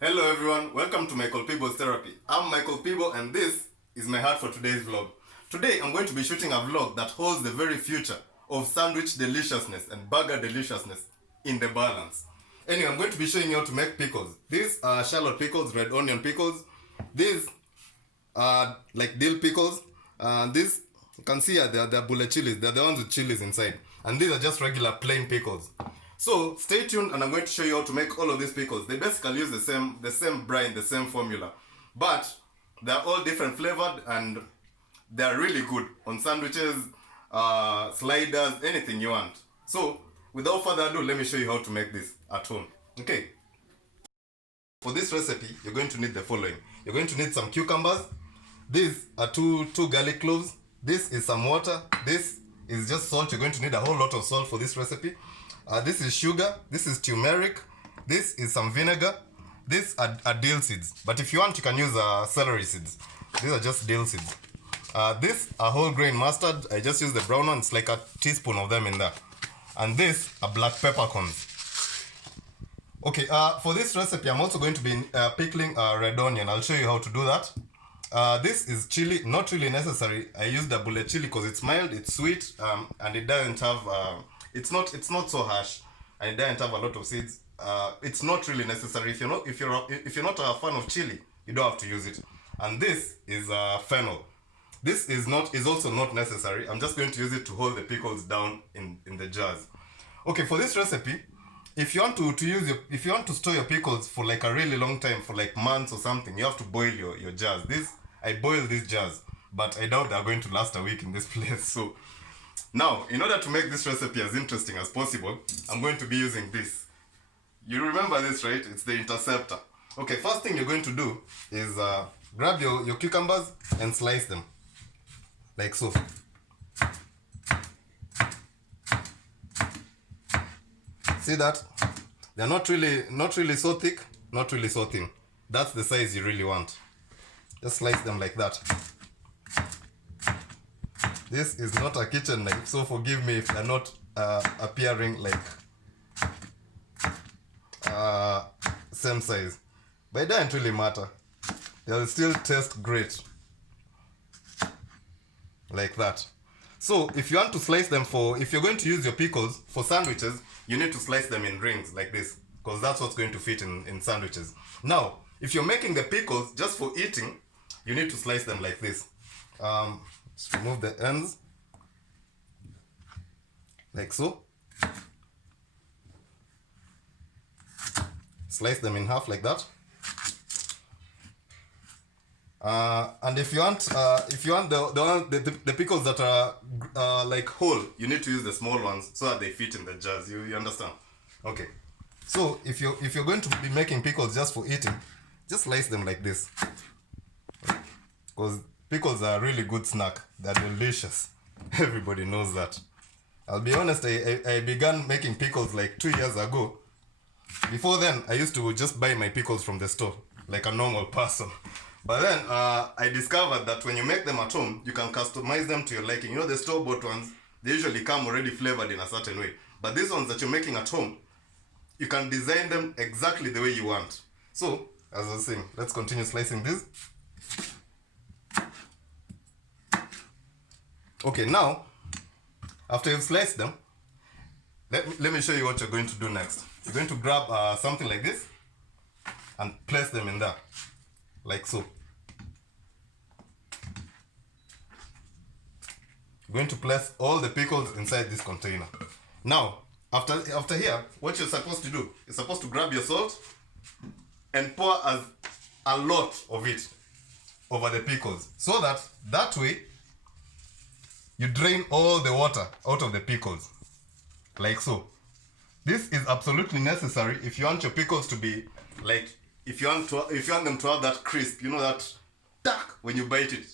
Hello everyone, welcome to Michael People's Therapy. I'm Michael People and this is my heart for today's vlog. Today I'm going to be shooting a vlog that holds the very future of sandwich deliciousness and burger deliciousness in the balance. Anyway, I'm going to be showing you how to make pickles. These are shallot pickles, red onion pickles. These are like dill pickles. These, you can see here, they're bullet chilies. They're the ones with chilies inside. And these are just regular plain pickles. So stay tuned and I'm going to show you how to make all of these pickles. They basically use the same brine, the same formula. But they're all different flavored and they're really good on sandwiches, sliders, anything you want. So without further ado, let me show you how to make this at home. Okay. For this recipe, you're going to need the following. You're going to need some cucumbers. These are two garlic cloves. This is some water. This is just salt. You're going to need a whole lot of salt for this recipe. This is sugar. This is turmeric. This is some vinegar. These are dill seeds. But if you want, you can use celery seeds. These are just dill seeds. This are whole grain mustard. I just use the brown one. It's like a teaspoon of them in there. And this are black peppercorns. Okay, for this recipe, I'm also going to be pickling red onion. I'll show you how to do that. This is chili, not really necessary. I used the bullet chili because it's mild, it's sweet, and it doesn't have, it's not so harsh, and it doesn't have a lot of seeds. It's not really necessary. If you're not a fan of chili, you don't have to use it. And this is fennel. This is also not necessary. I'm just going to use it to hold the pickles down in the jars. Okay, for this recipe, if you want to store your pickles for like a really long time, for like months or something, you have to boil your jars. I boil these jars, but I doubt they're going to last a week in this place. So now, in order to make this recipe as interesting as possible, I'm going to be using this. You remember this, right? It's the interceptor. Okay, first thing you're going to do is grab your cucumbers and slice them like so. See that? They're not really so thick, not really so thin. That's the size you really want. Just slice them like that. This is not a kitchen knife, so forgive me if they're not appearing like same size. But it doesn't really matter. They'll still taste great. Like that. So if you want to slice them if you're going to use your pickles for sandwiches, you need to slice them in rings like this, because that's what's going to fit in sandwiches. Now, if you're making the pickles just for eating, you need to slice them like this. Just remove the ends, like so. Slice them in half like that. And if you want the pickles that are like whole, you need to use the small ones so that they fit in the jars. You understand? Okay. So if you're going to be making pickles just for eating, just slice them like this. Because pickles are a really good snack. They're delicious. Everybody knows that. I'll be honest, I began making pickles like 2 years ago. Before then, I used to just buy my pickles from the store, like a normal person. But then I discovered that when you make them at home, you can customize them to your liking. You know, the store-bought ones, they usually come already flavored in a certain way. But these ones that you're making at home, you can design them exactly the way you want. So, as I was saying, let's continue slicing this. Okay, now, after you've sliced them, let me show you what you're going to do next. You're going to grab something like this and place them in there, like so. You're going to place all the pickles inside this container. Now, after here, what you're supposed to do, you're supposed to grab your salt and pour a lot of it over the pickles, so that way you drain all the water out of the pickles, like so. This is absolutely necessary if you want your pickles to be like, if you want them to have that crisp, you know, that tack when you bite it,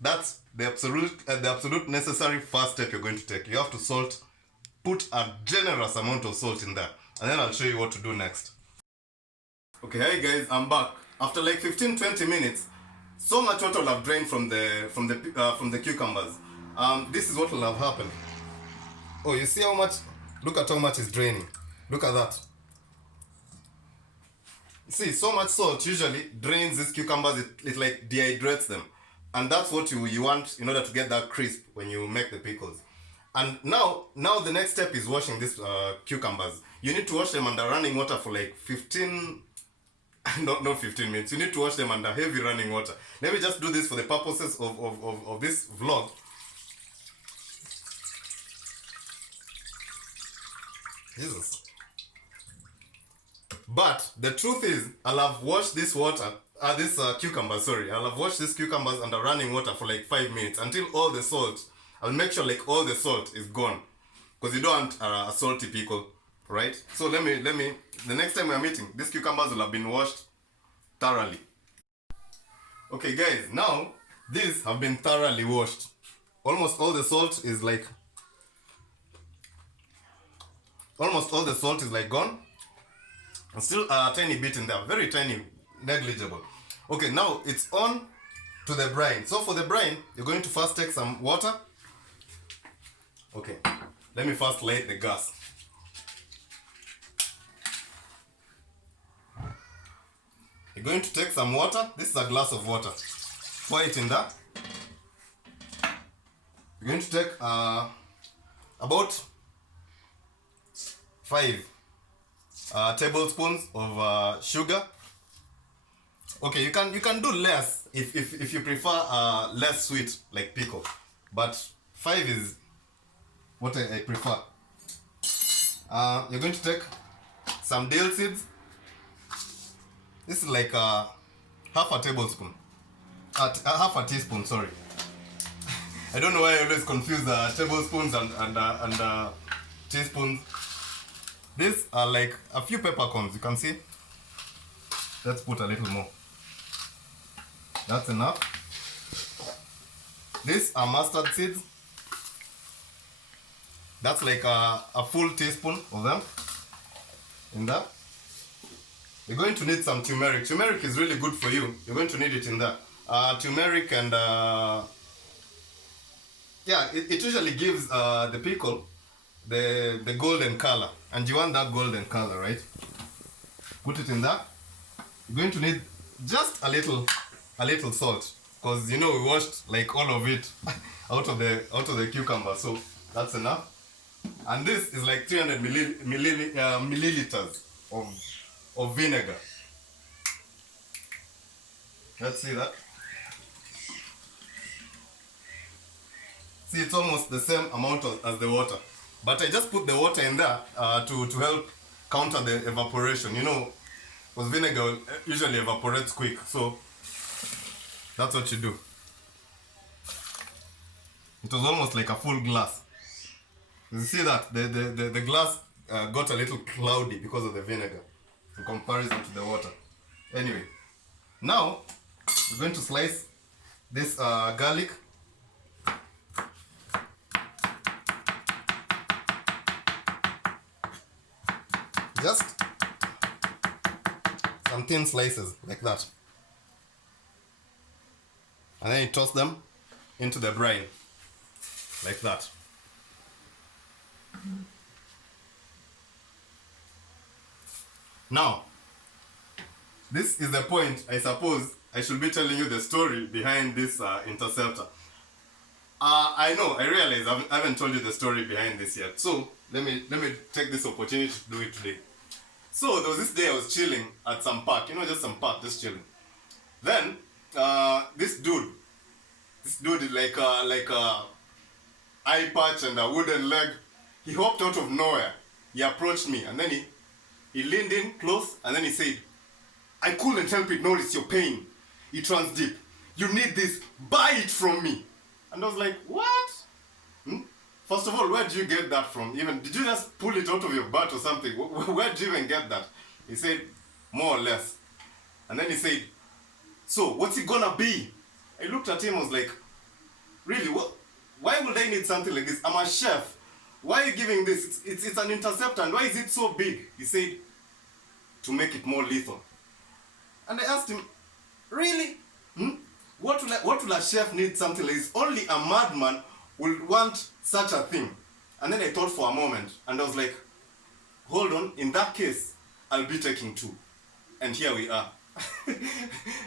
that's the absolute necessary first step you're going to take. You have to put a generous amount of salt in there, and then I'll show you what to do next. Okay, hey guys, I'm back. After like 15-20 minutes, so much water will have drained from the cucumbers. This is what will have happened. Oh, you see how much? Look at how much is draining. Look at that. See, so much salt usually drains these cucumbers, it like dehydrates them. And that's what you want in order to get that crisp when you make the pickles. And now the next step is washing these cucumbers. You need to wash them under running water for like 15, not 15 minutes. You need to wash them under heavy running water. Let me just do this for the purposes of this vlog. Jesus. But the truth is, I'll have washed this cucumbers, sorry. I'll have washed these cucumbers under running water for like 5 minutes until all the salt, I'll make sure like all the salt is gone. Because you don't want a salty pickle, right? So let me, the next time we're meeting, these cucumbers will have been washed thoroughly. Okay guys, now these have been thoroughly washed. Almost all the salt is like gone. And still a tiny bit in there, very tiny, negligible. Okay, now it's on to the brine. So for the brine, you're going to first take some water. Okay, let me first light the gas. You're going to take some water. This is a glass of water. Pour it in there. You're going to take about 5 tablespoons of sugar. Okay, you can do less if you prefer less sweet like pickle, but 5 is what I prefer. You're going to take some dill seeds. This is like half a tablespoon, half a teaspoon. Sorry, I don't know why I always confuse tablespoons and teaspoons. These are like a few peppercorns, you can see. Let's put a little more. That's enough. These are mustard seeds. That's like a full teaspoon of them in there. You're going to need some turmeric. Turmeric is really good for you. You're going to need it in there. Turmeric and yeah, it usually gives the pickle the golden color, and you want that golden color, right? Put it in there. You're going to need just a little salt, because you know we washed like all of it out of the cucumber, so that's enough. And this is like 300 milliliters of vinegar. Let's see that. See, it's almost the same amount as the water. But I just put the water in there to help counter the evaporation. You know, because vinegar usually evaporates quick. So that's what you do. It was almost like a full glass. You see that? The glass got a little cloudy because of the vinegar in comparison to the water. Anyway, now we're going to slice this garlic. Just some thin slices like that. And then you toss them into the brine like that. Now, this is the point. I suppose I should be telling you the story behind this interceptor. I realize I haven't told you the story behind this yet. So let me take this opportunity to do it today. So there was this day I was chilling at some park, just some park, just chilling. Then this dude is like a eye patch and a wooden leg. He hopped out of nowhere. He approached me and then he leaned in close and then he said, "I couldn't help it notice your pain. It runs deep. You need this. Buy it from me." And I was like, "What? First of all, where did you get that from? Even did you just pull it out of your butt or something? Where did you even get that?" He said, "More or less." And then he said, "So what's it gonna be?" I looked at him, I was like, "Really? What? Why would I need something like this? I'm a chef. Why are you giving this? It's an interceptor, and why is it so big?" He said, "To make it more lethal." And I asked him, "Really? What will a chef need something like this? Only a madman will want such a thing." And then I thought for a moment, and I was like, "Hold on, in that case, I'll be taking 2. And here we are.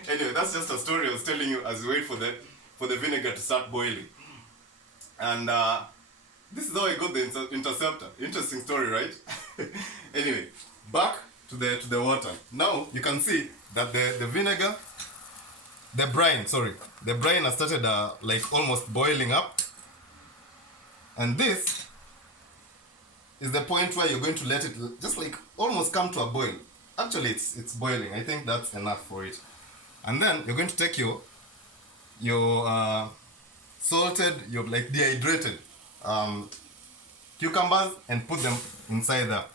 Anyway, that's just a story I was telling you as we wait for the vinegar to start boiling. And this is how I got the interceptor. Interesting story, right? Anyway, back to the water. Now you can see that the vinegar, the brine has started like almost boiling up. And this is the point where you're going to let it just like almost come to a boil. Actually, it's boiling. I think that's enough for it. And then you're going to take your salted, your like dehydrated cucumbers and put them inside there.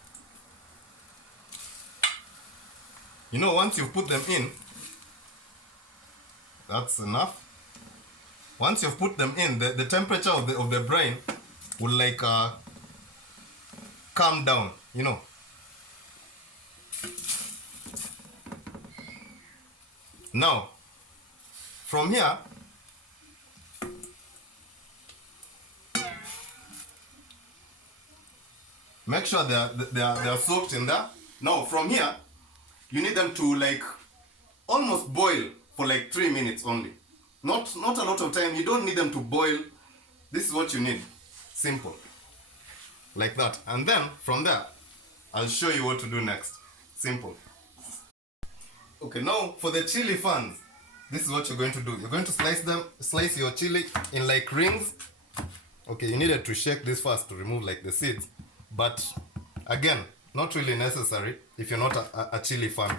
You know, once you've put them in, that's enough. Once you've put them in, the temperature of the brine will like calm down, you know. Now, from here, make sure they are soaked in there. Now, from here, you need them to like almost boil for like 3 minutes only. Not a lot of time. You don't need them to boil. This is what you need. Simple. Like that. And then from there, I'll show you what to do next. Simple. Okay, now for the chili fans, this is what you're going to do. You're going to slice your chili in like rings. Okay, you needed to shake this first to remove like the seeds. But again, not really necessary if you're not a chili fan.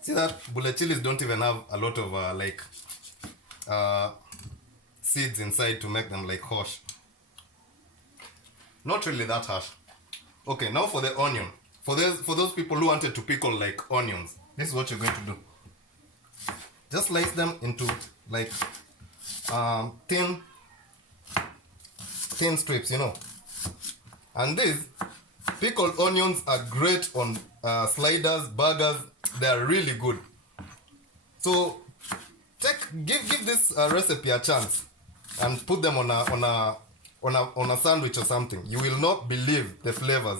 See that bullet chilies don't even have a lot of seeds inside to make them like harsh. Not really that harsh. Okay, now for the onion. For those people who wanted to pickle like onions, this is what you're going to do. Just slice them into like thin strips, you know. And these pickled onions are great on sliders, burgers. They are really good. So give this recipe a chance and put them on a sandwich or something. You will not believe the flavors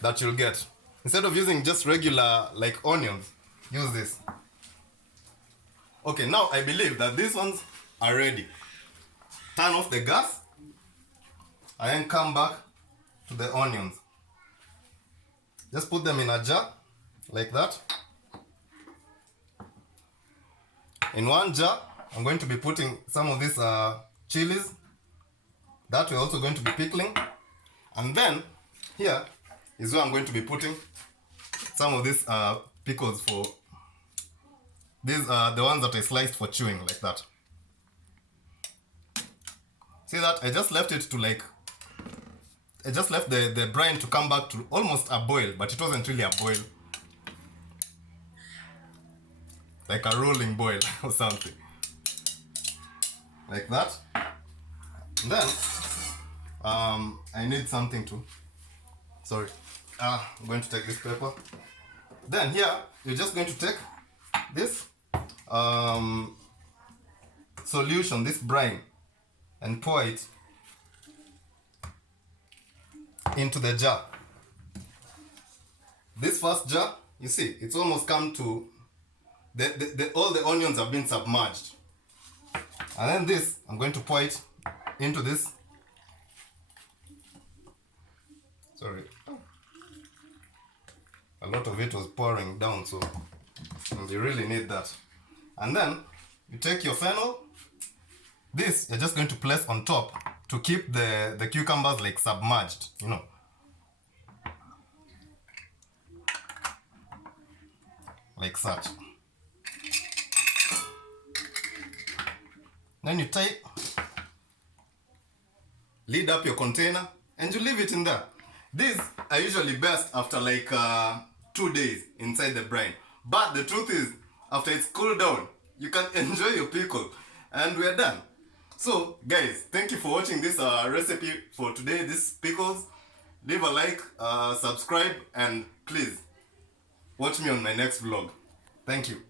that you'll get. Instead of using just regular like onions, use this. Okay, now I believe that these ones are ready. Turn off the gas and then come back to the onions. Just put them in a jar like that. In one jar, I'm going to be putting some of these chilies that we're also going to be pickling. And then here is where I'm going to be putting some of these pickles. For these are the ones that I sliced for chewing like that. See that? I just left it to like, I just left the brine to come back to almost a boil, but it wasn't really a boil. Like a rolling boil or something. Like that. And then I need something to, sorry, I'm going to take this paper. Then here you're just going to take this solution, this brine, and pour it into the jar. This first jar, you see, it's almost come to all the onions have been submerged. And then this, I'm going to pour it into this. Sorry. A lot of it was pouring down, so you really need that. And then you take your fennel. This you're just going to place on top to keep the cucumbers like submerged, you know. Like such. Then you lid up your container and you leave it in there. These are usually best after like 2 days inside the brine. But the truth is, after it's cooled down, you can enjoy your pickle. And we're done. So guys, thank you for watching this recipe for today, this pickles. Leave a like, subscribe, and please watch me on my next vlog. Thank you.